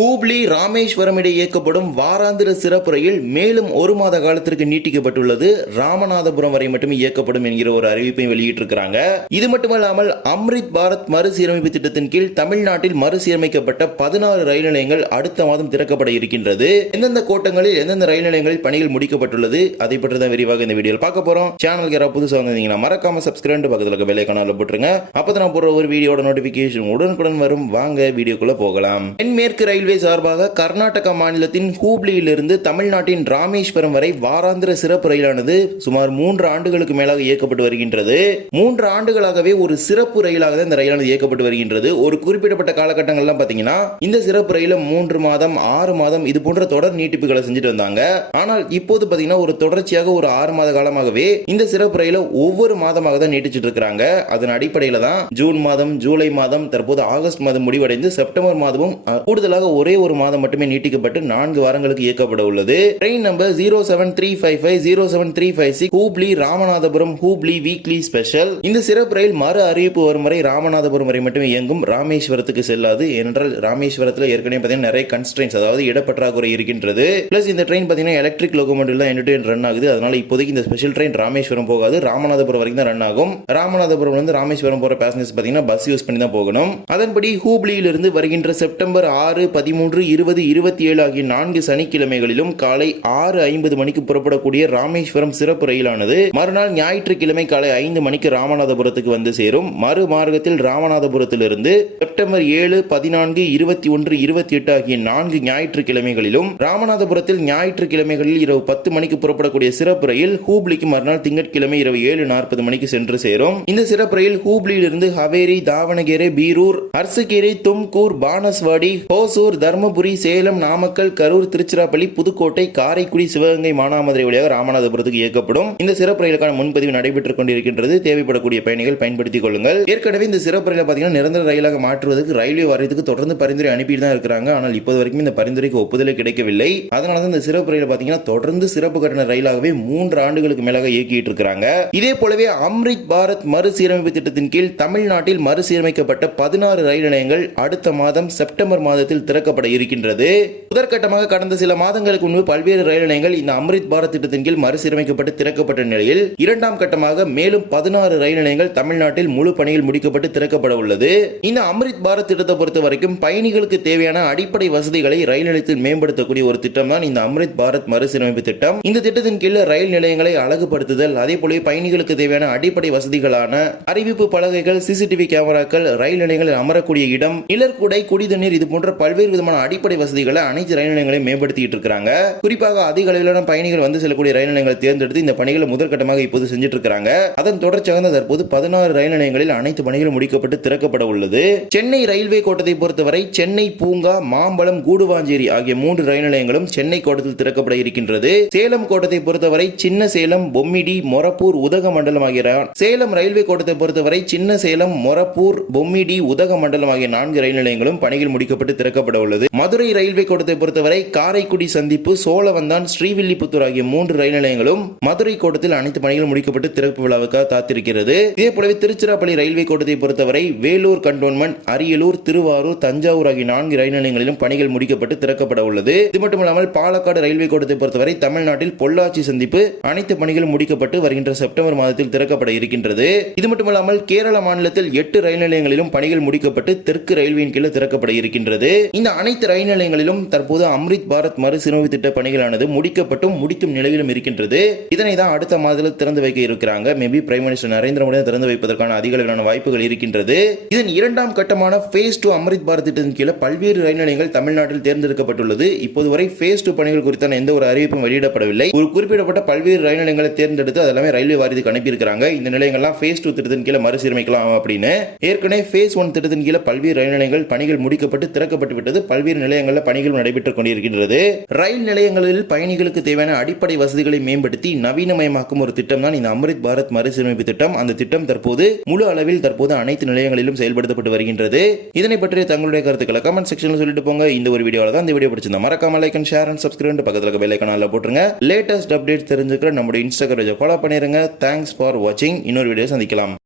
ஹூப்ளி ராமேஸ்வரம் இடையே இயக்கப்படும் வாராந்திர சிறப்பு ரயில் மேலும் 1 மாத காலத்திற்கு நீட்டிக்கப்பட்டுள்ளது. ராமநாதபுரம் வரை மட்டுமே இயக்கப்படும் என்கிற ஒரு அறிவிப்பை வெளியிட்டிருக்கிறாங்க. இது மட்டுமல்லாமல் அம்ரித் பாரத் மறுசீரமைப்பு திட்டத்தின் கீழ் தமிழ்நாட்டில் மறுசீரமைக்கப்பட்ட 16 ரயில் நிலையங்கள் அடுத்த மாதம் திறக்கப்பட இருக்கின்றது. எந்தெந்த கோட்டங்களில் எந்தெந்த ரயில் நிலையங்களில் பணிகள் முடிக்கப்பட்டுள்ளது அதை பற்றி தான் விரிவாக இந்த வீடியோவில் பார்க்க போறோம். சேனலுக்கு யாராவது புதுசாக வந்தீங்கன்னா மறக்காம சப்ஸ்கிரைப் பக்கத்தில் இருக்க பெல் ஐகானை போட்டுருங்க. அப்பதான் நான் போடுற ஒரு வீடியோட நோட்டிபிகேஷன் உடனுக்குடன் வரும். வாங்க வீடியோக்குள்ள போகலாம். தென்மேற்கு ரயில்வே சார்பாக கர்நாடக மாநிலத்தின் ஹூப்ளியிலிருந்து தமிழ்நாட்டின் ராமேஸ்வரம் வரை வாராந்திர சிறப்பு ரயிலானது சுமார் 3 ஆண்டுகளுக்கு மேலாக இயக்கப்பட்டு வருகின்றது. 3 ஆண்டுகளாகவே ஒரு சிறப்பு ரயிலாக தான் இந்த ரயிலானது இயக்கப்பட்டு வருகின்றது. ஒரு குறிப்பிடப்பட்ட காலகட்டங்கள்லாம் பாத்தீங்கன்னா இந்த சிறப்பு ரயில 3 மாதம் 6 மாதம் இது போன்ற தொடர் நீட்டிப்புகளை செஞ்சுட்டு வந்தாங்க. ஆனால் இப்போது பாத்தீங்கன்னா ஒரு தொடர்ச்சியாக ஒரு 6 மாத காலமாகவே இந்த சிறப்பு ரயில ஒவ்வொரு மாதமாக தான் நீட்டிச்சிட்டு இருக்காங்க. அதன் அடிப்படையில தான் ஜூன் மாதம், ஜூலை மாதம், தற்போது ஆகஸ்ட் மாதம் முடிவடைந்து செப்டம்பர் மாதமும் கூடுதலாக ஒரே ஒரு மாதம் மட்டுமே நீட்டிக்கப்பட்டு 4 வாரங்களுக்கு இயக்கப்பட உள்ளது. Train number 07355 07356 Hubli Ramanathapuram Hubli weekly special. இந்த சிறப்பு ரயில் மறு அறிவிப்பு வரும் வரை ராமநாதபுரம் வரை மட்டுமே இயங்கும். ராமேஸ்வரத்துக்கு செல்லாது. ஏனென்றால் ராமேஸ்வரத்தில் ஏற்கனவே பார்த்தீங்கன்னா நிறைய கன்ஸ்ட்ரெயின்ஸ், அதாவது இடப்பற்றாக்குறை இருக்கின்றது. பிளஸ் இந்த ட்ரெயின் பார்த்தீங்கன்னா எலக்ட்ரிக் லோகோமோட்டிவ் தான் ரன் ஆகுது. அதனால இப்போதைக்கு இந்த ஸ்பெஷல் ட்ரெயின் ராமேஸ்வரம் போகாது, ராமநாதபுரம் வரைக்கும் தான் ரன் ஆகும். ராமநாதபுரம் வந்து ராமேஸ்வரம் போற பேசஞ்சர்ஸ் பார்த்தீங்கன்னா பஸ் யூஸ் பண்ணி தான் போகணும். அதன்படி ஹூப்ளியிலிருந்து வருகின்ற செப்டம்பர் 6, 13, 20, 27 ஆகிய 4 சனிக்கிழமைகளிலும் காலை 6:50 மணிக்கு புறப்படக்கூடிய ராமேஸ்வரம் சிறப்பு ரயிலானது மறுநாள் ஞாயிற்றுக்கிழமை காலை 5 மணிக்கு ராமநாதபுரத்துக்கு வந்து சேரும். மறு மார்க்கத்தில் ராமநாதபுரத்திலிருந்து செப்டம்பர் 7, 14, 21, 28 ஆகிய 4 ஞாயிற்றுக்கிழமைகளிலும் ராமநாதபுரத்தில் ஞாயிற்றுக்கிழமைகளில் இரவு 10 மணிக்கு புறப்படக்கூடிய சிறப்பு ரயில் ஹூப்ளிக்கு மறுநாள் திங்கட்கிழமை இரவு 7:40 மணிக்கு சென்று சேரும். இந்த சிறப்பு ரயில் ஹூப்ளியிலிருந்து ஹவேரி, தாவணகேரே, பீரூர், அர்சுகேரி, தும்கூர், பானஸ்வாடி, ஹோசூர், தர்மபுரி, சேலம், நாமக்கல், கரூர், திருச்சிராப்பள்ளி, புதுக்கோட்டை, காரைக்குடி, சிவகங்கை, மானாமதுரை வழியாக ராமநாதபுரத்துக்கு இயக்கப்படும். இந்த சிறப்பு ரயிலுக்கான முன்பதிவு நடைபெற்றுக் கொண்டிருக்கின்றது. தேவைப்படக்கூடிய பயணிகள் பயன்படுத்திக் கொள்ளுங்கள். ஏற்கனவே இந்த சிறப்பு ரயிலை பார்த்தீங்கன்னா நிரந்தர ரயிலாக மாற்றுவதற்கு ரயில்வே வாரியத்துக்கு தொடர்ந்து பரிந்துரை அனுப்பிட்டு தான் இருக்கிறாங்க. ஆனால் இப்போது வரைக்கும் இந்த பரிந்துரைக்கு ஒப்புதலே கிடைக்கவில்லை. அதனால தான் இந்த சிறப்பு ரயிலை பார்த்தீங்கன்னா தொடர்ந்து சிறப்பு கட்டண ரயிலாகவே 3 ஆண்டுகளுக்கு மேலாக இயக்கிட்டு இருக்காங்க. இதே போலவே அம்ரித் பாரத் மறுசீரமைப்பு திட்டத்தின் கீழ் தமிழ்நாட்டில் மறுசீரமைக்கப்பட்ட 16 ரயில் நிலையங்கள் அடுத்த மாதம் செப்டம்பர் மாதத்தில் திறக்கப்பட இருக்கின்றது. முதற்கட்டமாக கடந்த சில மாதங்களுக்கு முன்பு பல்வேறு ரயில் நிலையங்கள் இந்த அம்ரித் பாரத் திட்டத்தின் கீழ் மறுசீரமைக்கப்பட்டு திறக்கப்பட்ட நிலையில் 2ஆம் கட்டமாக மேலும் 16 ரயில் நிலையங்கள் தமிழ்நாட்டில் முழு பணியில் முடிக்கப்பட்டு திறக்கப்பட உள்ளது. இந்த அம்ரித் பாரத் திட்டத்தை பொறுத்த வரைக்கும் பயணிகளுக்கு தேவையான அடிப்படை வசதிகளை ரயில் நிலையத்தில் மேம்படுத்தக்கூடிய ஒரு திட்டம் தான் இந்த அம்ரித் பாரத் மறுசீரமைப்பு திட்டம். இந்த திட்டத்தின் கீழ் ரயில் நிலையங்களை அழகுபடுத்துதல், அதே போல பயணிகளுக்கு தேவையான அடிப்படை வசதிகளான அறிவிப்பு பலகைகள், சிசிடிவி கேமராக்கள், ரயில் நிலையங்களில் அமரக்கூடிய இடம், நிழற்குடை, குடிதண்ணீர் இது போன்ற பல்வேறு விதமான அடிப்படை வசதிகளை அனைத்து ரயில் நிலையங்களையும் மேம்படுத்திட்டு இருக்காங்க. குறிப்பாக அதிக அளவிலான பயணிகள் வந்து செல்லக்கூடிய ரயில் நிலையங்களை தேர்ந்தெடுத்து இந்த பணிகளை முதற்கட்டமாக இப்போது செஞ்சுட்டு இருக்காங்க. அதன் தொடர்ச்சியாக தற்போது 16 ரயில் நிலையங்களில் அனைத்து பணிகளும் முடிக்கப்பட்டு திறக்கப்பட உள்ளது. சென்னை ரயில்வே கோட்டத்தை பொறுத்தவரை சென்னை பூங்கா, மாம்பலம், கூடுவாஞ்சேரி ஆகிய 3 ரயில் நிலையங்களும் சென்னை கோட்டத்தில் திறக்கப்பட இருக்கின்றது. சேலம் கோட்டத்தை பொறுத்தவரை சின்ன சேலம், பொம்மிடி, மொரப்பூர், உதகமண்டலம் ஆகிய சேலம் ரயில்வே கோட்டத்தை பொறுத்தவரை சின்ன சேலம், மொரப்பூர், பொம்மிடி, உதகமண்டலம் ஆகிய 4 ரயில் நிலையங்களும் பணிகள் முடிக்கப்பட்டு திறக்கப்பட உள்ளது. மதுரை ரயில்வே கோட்டத்தை பொறுத்தவரை காரைக்குடி சந்திப்பு, சோழவந்தான், ஸ்ரீவில்லிபுத்தூர் ஆகிய 3 ரயில் நிலையங்களும் மதுரை கோட்டத்தில் அனைத்து பணிகளும் முடிக்கப்பட்டு திறப்பு விழாவுக்காக காத்திருக்கிறது. இதே போலவே திருச்சிராப்பள்ளி ரயில்வே கோட்டத்தை பொறுத்தவரை வேலூர் கண்டோன்மெண்ட், அரியலூர், திருவாரூர், தஞ்சாவூர் ஆகிய 4 ரயில் நிலையங்களிலும் பணிகள் முடிக்கப்பட்டு திறக்கப்பட உள்ளது. இது மட்டுமல்லாமல் பாலக்காடு ரயில்வே கோட்டத்தை பொறுத்தவரை தமிழ்நாட்டில் பொள்ளாச்சி சந்திப்பு அனைத்து பணிகளும் முடிக்கப்பட்டு வருகின்ற செப்டம்பர் மாதத்தில் திறக்கப்பட இருக்கின்றது. இது மட்டுமல்லாமல் கேரள மாநிலத்தில் 8 ரயில் நிலையங்களிலும் பணிகள் முடிக்கப்பட்டு தெற்கு ரயில்வேயின் கீழ் திறக்கப்பட இருக்கின்றது. இந்த அனைத்து ரயில் நிலையங்களிலும் தற்போது அம்ரித் பாரத் மறுசீரமைப்பு திட்ட பணிகளானது முடிக்கப்பட்டும் முடிக்கும் நிலையிலும் இருக்கின்றது. இதனை தான் அடுத்த மாதத்தில் திறந்து வைக்க இருக்கிறாங்க. Maybe prime minister Narendra Modi திறந்து வைப்பதற்கான அதிக அளவிலான வாய்ப்புகள் இருக்கின்றது. இதன் 2ஆம் கட்டமான phase 2 அம்ரித் பாரத் திட்டத்தின் கீழ் பல்வேறு ரயில் நிலையங்கள் தமிழ்நாட்டில் தேர்ந்தெடுக்கப்பட்டுள்ளது. இப்போது வரை phase 2 பணிகள் குறித்தான எந்த ஒரு அறிவிப்பும் வெளியிடப்படவில்லை. ஒரு குறிப்பிடப்பட்ட பல்வேறு ரயில் நிலையங்களை தேர்ந்தெடுத்து அதெல்லாமே ரயில்வே வாரியத்துக்கு அனுப்பியிருக்கிறாங்க. இந்த நிலையங்கள்லாம் phase 2 திட்டத்தின் கீழ் மறுசீரமைக்கலாம் அப்படின்னு. ஏற்கனவே phase 1 திட்டத்தின் கீழ் பல்வேறு ரயில் நிலையங்கள் பணிகள் முடிக்கப்பட்டு திறக்கப்பட்டு விட்டது. பல்வேறு நிலையங்களில் பணிகள் நடைபெற்றுக் கொண்டிருக்கின்றது. ரயில் நிலையங்களில் பயணிகளுக்கு தேவையான அடிப்படை வசதிகளை மேம்படுத்தி நவீனமயமாக்கும் ஒரு திட்டம் தான் இந்த அம்ரித் பாரத் மறுசீரமைப்பு திட்டம். அந்த திட்டம் தற்போது முழு அளவில் அனைத்து நிலையங்களிலும் செயல்படுத்தப்பட்டு வருகின்றது. இதனை பற்றிய தங்களுடைய கருத்துக்களை கமெண்ட் செக்ஷன்ல சொல்லிட்டு போங்க. இந்த ஒரு வீடியோல தான் இந்த வீடியோ பிடிச்சிருந்தா மறக்காம like and share and subscribe பக்கத்துல இருக்க பெல் ஐகானை போட்டுருங்க. லேட்டஸ்ட் அப்டேட்ஸ் தெரிஞ்சுக்கிற நம்முடைய இன்ஸ்டாகிராம் பேஜை ஃபாலோ பண்ணிருங்க. தேங்க்ஸ் ஃபார் வாட்சிங். இன்னொரு வீடியோ சந்திக்கலாம்.